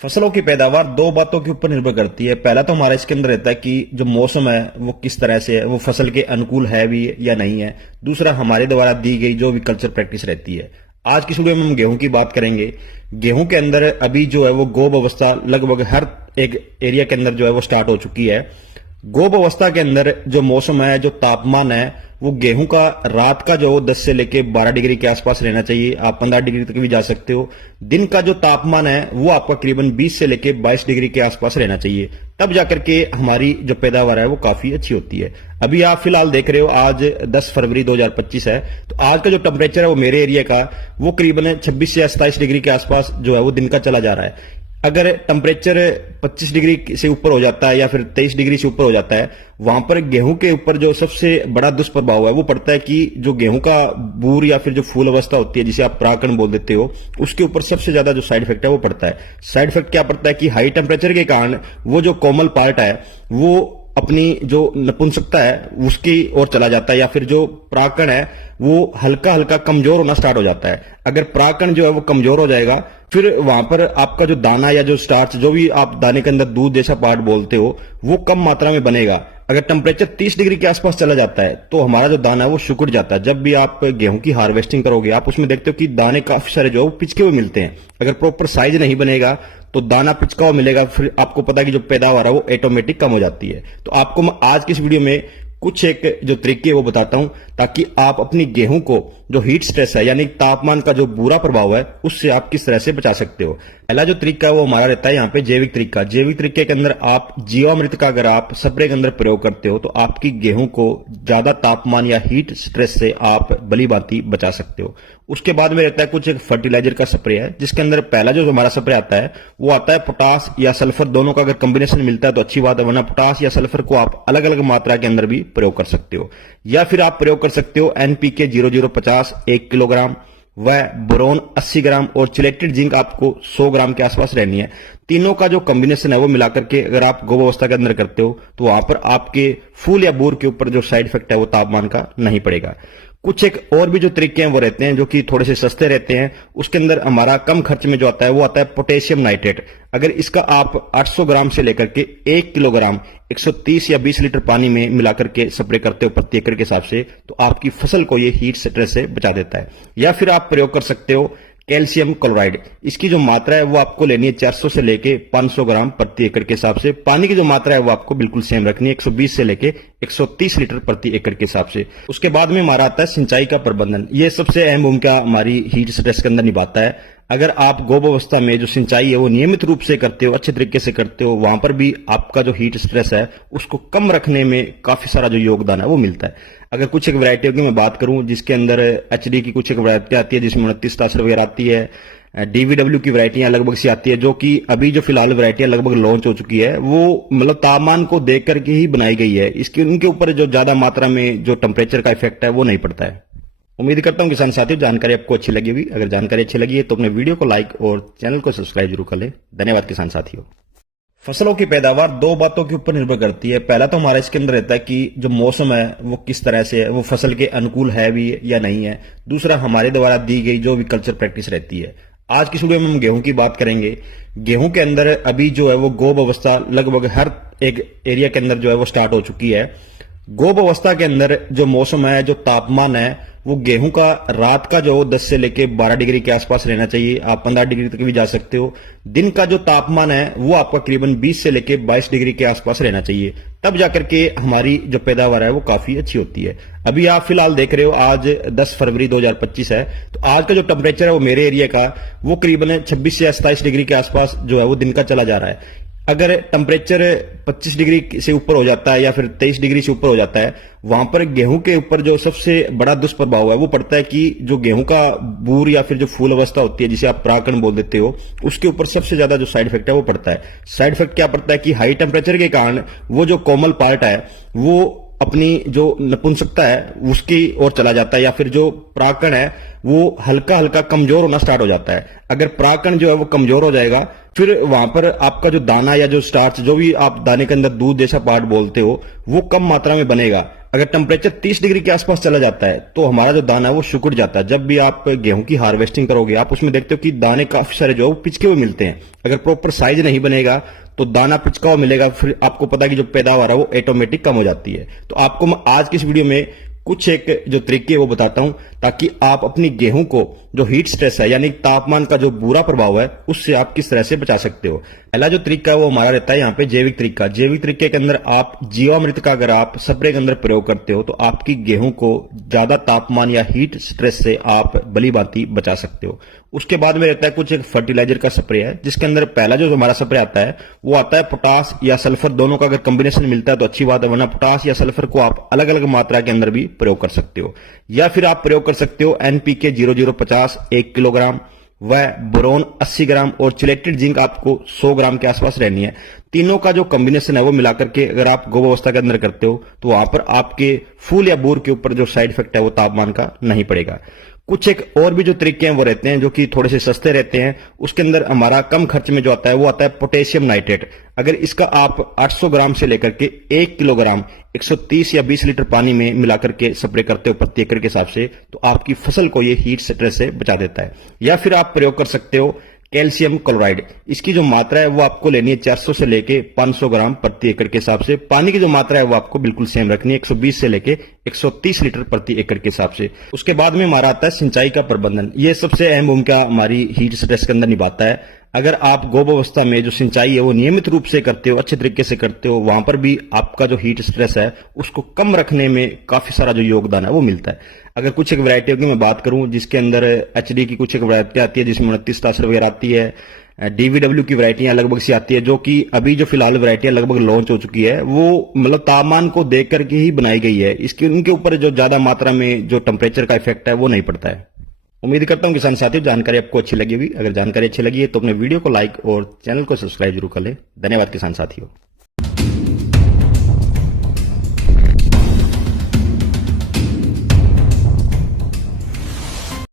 फसलों की पैदावार दो बातों के ऊपर निर्भर करती है। पहला तो हमारा इसके अंदर रहता है कि जो मौसम है वो किस तरह से है, वो फसल के अनुकूल है भी या नहीं है। दूसरा हमारे द्वारा दी गई जो भी कल्चर प्रैक्टिस रहती है। आज की वीडियो में हम गेहूं की बात करेंगे। गेहूं के अंदर अभी जो है वो गोब अवस्था लगभग हर एक एरिया के अंदर जो है वो स्टार्ट हो चुकी है। गोब अवस्था के अंदर जो मौसम है, जो तापमान है, वो गेहूं का रात का जो 10 से लेके 12 डिग्री के आसपास रहना चाहिए। आप 15 डिग्री तक भी जा सकते हो। दिन का जो तापमान है वो आपका करीबन 20 से लेके 22 डिग्री के आसपास रहना चाहिए। तब जाकर के हमारी जो पैदावार है वो काफी अच्छी होती है। अभी आप फिलहाल देख रहे हो आज 10 फरवरी 2025 है, तो आज का जो टेम्परेचर है वो मेरे एरिया का वो करीबन 26 से 27 डिग्री के आसपास जो है वो दिन का चला जा रहा है। अगर टेम्परेचर 25 डिग्री से ऊपर हो जाता है या फिर 23 डिग्री से ऊपर हो जाता है, वहां पर गेहूं के ऊपर जो सबसे बड़ा दुष्प्रभाव है वो पड़ता है कि जो गेहूं का बूर या फिर जो फूल अवस्था होती है जिसे आप परागकण बोल देते हो, उसके ऊपर सबसे ज्यादा जो साइड इफेक्ट है वो पड़ता है। साइड इफेक्ट क्या पड़ता है कि हाई टेम्परेचर के कारण वो जो कोमल पार्ट है वो अपनी जो नपुंसकता है उसकी ओर चला जाता है, या फिर जो परागकण है वो हल्का हल्का कमजोर होना स्टार्ट हो जाता है। अगर परागकण जो है वो कमजोर हो जाएगा, फिर वहां पर आपका जो दाना या जो स्टार्च, जो भी आप दाने के अंदर दूध जैसा पार्ट बोलते हो, वो कम मात्रा में बनेगा। अगर टेम्परेचर 30 डिग्री के आसपास चला जाता है तो हमारा जो दाना है वो सिकुड़ जाता है। जब भी आप गेहूं की हार्वेस्टिंग करोगे आप उसमें देखते हो कि दाने काफी सारे जो है वो पिचके हुए मिलते हैं। अगर प्रॉपर साइज नहीं बनेगा तो दाना पिचका हुआ मिलेगा, फिर आपको पता है कि जो पैदावार है वो ऑटोमेटिक कम हो जाती है। तो आपको मैं आज की इस वीडियो में कुछ एक जो तरीके वो बताता हूं ताकि आप अपनी गेहूं को जो हीट स्ट्रेस है यानी तापमान का जो बुरा प्रभाव है उससे आप किस तरह से बचा सकते हो। पहला जो तरीका है वो हमारा रहता है यहाँ पे जैविक तरीका। जैविक तरीके के अंदर आप जीवामृत का अगर आप स्प्रे के अंदर प्रयोग करते हो तो आपकी गेहूं को ज्यादा तापमान या हीट स्ट्रेस से आप भली भांति बचा सकते हो। उसके बाद में रहता है कुछ एक फर्टिलाइजर का स्प्रे है, जिसके अंदर पहला जो हमारा स्प्रे आता है वो आता है पोटास या सल्फर, दोनों का अगर कॉम्बिनेशन मिलता है तो अच्छी बात है, वरना पोटास या सल्फर को आप अलग अलग मात्रा के अंदर भी प्रयोग कर सकते हो। या फिर आप प्रयोग कर सकते हो एनपीके 0050 1 किलोग्राम, वह बोरोन 80 ग्राम और चिलेटेड जिंक आपको 100 ग्राम के आसपास रहनी है। तीनों का जो कॉम्बिनेशन है वो मिलाकर के अगर आप गोब अवस्था के अंदर करते हो तो वहां पर आपके फूल या बूर के ऊपर जो साइड इफेक्ट है वो तापमान का नहीं पड़ेगा। कुछ एक और भी जो तरीके हैं वो रहते हैं जो कि थोड़े से सस्ते रहते हैं। उसके अंदर हमारा कम खर्च में जो आता है वो आता है पोटेशियम नाइट्रेट। अगर इसका आप 800 ग्राम से लेकर के 1 किलोग्राम 130 या 20 लीटर पानी में मिलाकर के स्प्रे करते हो प्रति एकड़ के हिसाब से, तो आपकी फसल को ये हीट स्ट्रेस से बचा देता है। या फिर आप प्रयोग कर सकते हो कैल्शियम क्लोराइड। इसकी जो मात्रा है वो आपको लेनी है 400 से लेके 500 ग्राम प्रति एकड़ के हिसाब से। पानी की जो मात्रा है वो आपको बिल्कुल सेम रखनी है, 120 से लेके 130 लीटर प्रति एकड़ के हिसाब से। उसके बाद में हमारा आता है सिंचाई का प्रबंधन। ये सबसे अहम भूमिका हमारी हीट स्ट्रेस के अंदर निभाता है। अगर आप गोब अवस्था में जो सिंचाई है वो नियमित रूप से करते हो, अच्छे तरीके से करते हो, वहां पर भी आपका जो हीट स्ट्रेस है उसको कम रखने में काफी सारा जो योगदान है वो मिलता है। अगर कुछ एक वैरायटियों की मैं बात करूं, जिसके अंदर एचडी की कुछ एक वैरायटी आती है जिसमें 29 तासर वगैरह आती है, डीवीडब्ल्यू की वैरायटियां लगभग सी आती है, जो कि अभी जो फिलहाल वैरायटियां लगभग लॉन्च हो चुकी है वो मतलब तापमान को देख करके ही बनाई गई है। इसके उनके ऊपर जो ज्यादा मात्रा में जो टेम्परेचर का इफेक्ट है वो नहीं पड़ता है। उम्मीद करता हूं किसान साथियों जानकारी आपको अच्छी लगी होगी। अगर जानकारी अच्छी लगी है तो अपने वीडियो को लाइक और चैनल को सब्सक्राइब जरूर कर ले। धन्यवाद किसान साथियों। फसलों की पैदावार दो बातों के ऊपर निर्भर करती है। पहला तो हमारा इसके अंदर रहता है कि जो मौसम है वो किस तरह से है, वो फसल के अनुकूल है भी या नहीं है। दूसरा हमारे द्वारा दी गई जो भी कल्चर प्रैक्टिस रहती है। आज की वीडियो में हम गेहूं की बात करेंगे। गेहूं के अंदर अभी जो है वो गोब अवस्था लगभग हर एक एरिया के अंदर जो है वो स्टार्ट हो चुकी है। गोब अवस्था के अंदर जो मौसम है, जो तापमान है, वो गेहूं का रात का जो 10 से लेके 12 डिग्री के आसपास रहना चाहिए। आप 15 डिग्री तक भी जा सकते हो। दिन का जो तापमान है वो आपका करीबन 20 से लेके 22 डिग्री के आसपास रहना चाहिए। तब जाकर के हमारी जो पैदावार है वो काफी अच्छी होती है। अभी आप फिलहाल देख रहे हो आज 10 फरवरी 2025 है, तो आज का जो टेम्परेचर है वो मेरे एरिया का वो करीबन 26 से 27 डिग्री के आसपास जो है वो दिन का चला जा रहा है। अगर टेम्परेचर 25 डिग्री से ऊपर हो जाता है या फिर 23 डिग्री से ऊपर हो जाता है, वहां पर गेहूं के ऊपर जो सबसे बड़ा दुष्प्रभाव है वो पड़ता है कि जो गेहूं का बूर या फिर जो फूल अवस्था होती है जिसे आप परागकण बोल देते हो, उसके ऊपर सबसे ज्यादा जो साइड इफेक्ट है वो पड़ता है। साइड इफेक्ट क्या पड़ता है कि हाई टेम्परेचर के कारण वो जो कोमल पार्ट है वो अपनी जो नपुंसकता है उसकी ओर चला जाता है, या फिर जो परागकण है वो हल्का हल्का कमजोर होना स्टार्ट हो जाता है। अगर परागकण जो है वो कमजोर हो जाएगा, फिर वहां पर आपका जो दाना या जो स्टार्च, जो भी आप दाने के अंदर दूध जैसा पार्ट बोलते हो, वो कम मात्रा में बनेगा। अगर टेम्परेचर 30 डिग्री के आसपास चला जाता है तो हमारा जो दाना है वो सिकुड़ जाता है। जब भी आप गेहूं की हार्वेस्टिंग करोगे आप उसमें देखते हो कि दाने काफी सारे जो है वो पिचके हुए मिलते हैं। अगर प्रॉपर साइज नहीं बनेगा तो दाना पिचका हुआ मिलेगा, फिर आपको पता है कि जो पैदावार है वो ऑटोमेटिक कम हो जाती है। तो आपको मैं आज की इस वीडियो में कुछ एक जो तरीके वो बताता हूं ताकि आप अपनी गेहूं को जो हीट स्ट्रेस है यानी तापमान का जो बुरा प्रभाव है उससे आप किस तरह से बचा सकते हो। पहला जो तरीका है वो हमारा रहता है यहाँ पे जैविक तरीका। जैविक तरीके के अंदर आप जीवामृत का अगर आप स्प्रे के अंदर प्रयोग करते हो तो आपकी गेहूं को ज्यादा तापमान या हीट स्ट्रेस से आप भली भांति बचा सकते हो। उसके बाद में रहता है कुछ एक फर्टिलाइजर का स्प्रे है, जिसके अंदर पहला जो हमारा स्प्रे आता है वो आता है पोटास या सल्फर, दोनों का अगर कॉम्बिनेशन मिलता है तो अच्छी बात है, वरना पोटास या सल्फर को आप अलग अलग मात्रा के अंदर भी प्रयोग कर सकते हो। या फिर आप प्रयोग कर सकते हो NPK 0050 1 किलोग्राम, व बोरोन 80 ग्राम और चिलेटेड जिंक आपको 100 ग्राम के आसपास रहनी है। तीनों का जो कॉम्बिनेशन है वो मिलाकर के अगर आप गर्भावस्था के अंदर करते हो तो वहां पर आपके फूल या बूर के ऊपर जो साइड इफेक्ट है वो तापमान का नहीं पड़ेगा। कुछ एक और भी जो तरीके हैं वो रहते हैं जो कि थोड़े से सस्ते रहते हैं। उसके अंदर हमारा कम खर्च में जो आता है वो आता है पोटेशियम नाइट्रेट। अगर इसका आप 800 ग्राम से लेकर के 1 किलोग्राम 130 या 20 लीटर पानी में मिलाकर के स्प्रे करते हो प्रति एकड़ के हिसाब से तो आपकी फसल को ये हीट स्ट्रेस से बचा देता है। या फिर आप प्रयोग कर सकते हो कैल्शियम क्लोराइड। इसकी जो मात्रा है वो आपको लेनी है 400 से लेके 500 ग्राम प्रति एकड़ के हिसाब से। पानी की जो मात्रा है वो आपको बिल्कुल सेम रखनी है 120 से लेके 130 लीटर प्रति एकड़ के हिसाब से। उसके बाद में हमारा आता है सिंचाई का प्रबंधन। ये सबसे अहम भूमिका हमारी हीट स्ट्रेस के अंदर निभाता है। अगर आप गर्भावस्था में जो सिंचाई है वो नियमित रूप से करते हो, अच्छे तरीके से करते हो, वहां पर भी आपका जो हीट स्ट्रेस है उसको कम रखने में काफी सारा जो योगदान है वो मिलता है। अगर कुछ एक वैरायटियों की मैं बात करूं जिसके अंदर HD की कुछ एक वैरायटी आती है जिसमें 29 तासर वगैरह आती है, DVW की वैरायटियां लगभग सी आती है जो कि अभी जो फिलहाल वैरायटियां लगभग लॉन्च हो चुकी है वो मतलब तापमान को देख करके ही बनाई गई है। इसके उनके ऊपर जो ज्यादा मात्रा में जो टेम्परेचर का इफेक्ट है वो नहीं पड़ता है। उम्मीद करता हूं किसान साथियों जानकारी आपको अच्छी लगी होगी। अगर जानकारी अच्छी लगी है तो अपने वीडियो को लाइक और चैनल को सब्सक्राइब जरूर कर ले। धन्यवाद किसान साथियों।